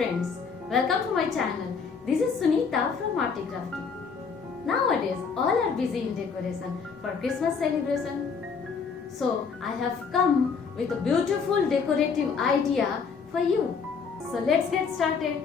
friends, welcome to my channel. This is Sunita from ARTY KRAFTY. Nowadays, all are busy in decoration for Christmas celebration. So, I have come with a beautiful decorative idea for you. So, let's get started.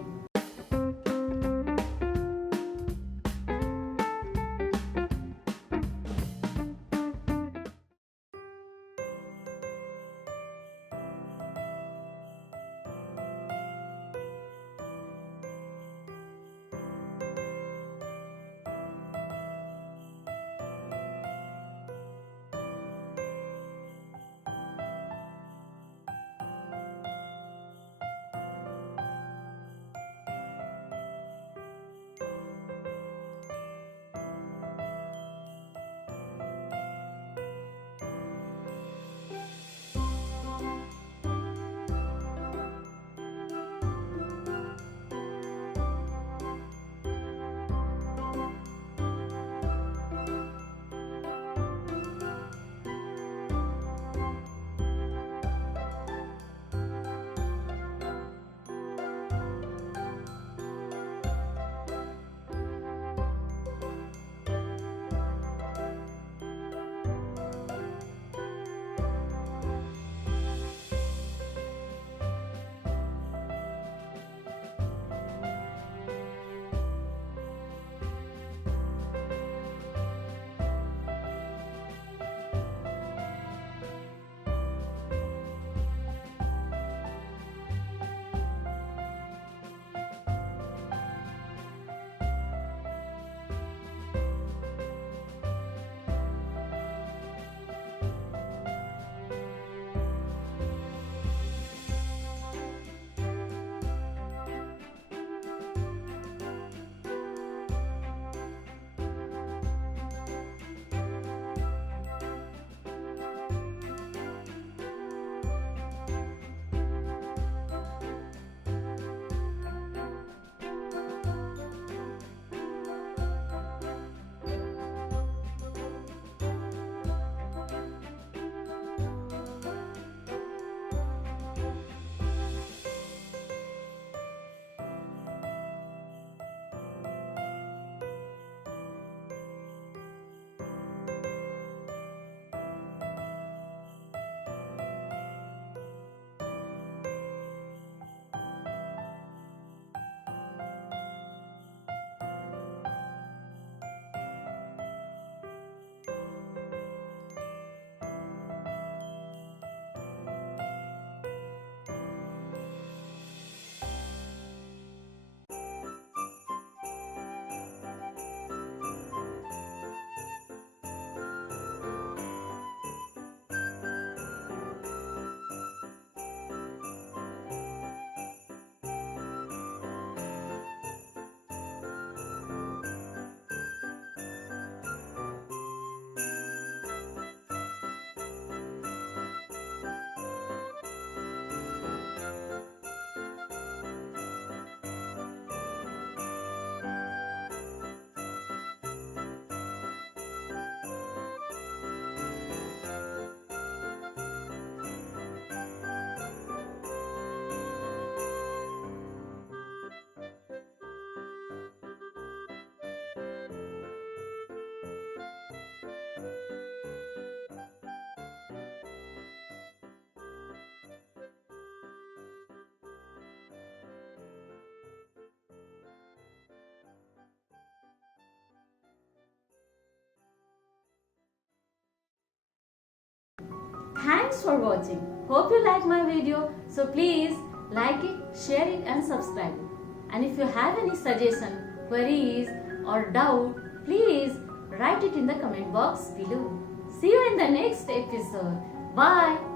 Thanks for watching. Hope you like my video. So please like it, share it and subscribe it. And if you have any suggestion, queries or doubt, please write it in the comment box below. See you in the next episode. Bye.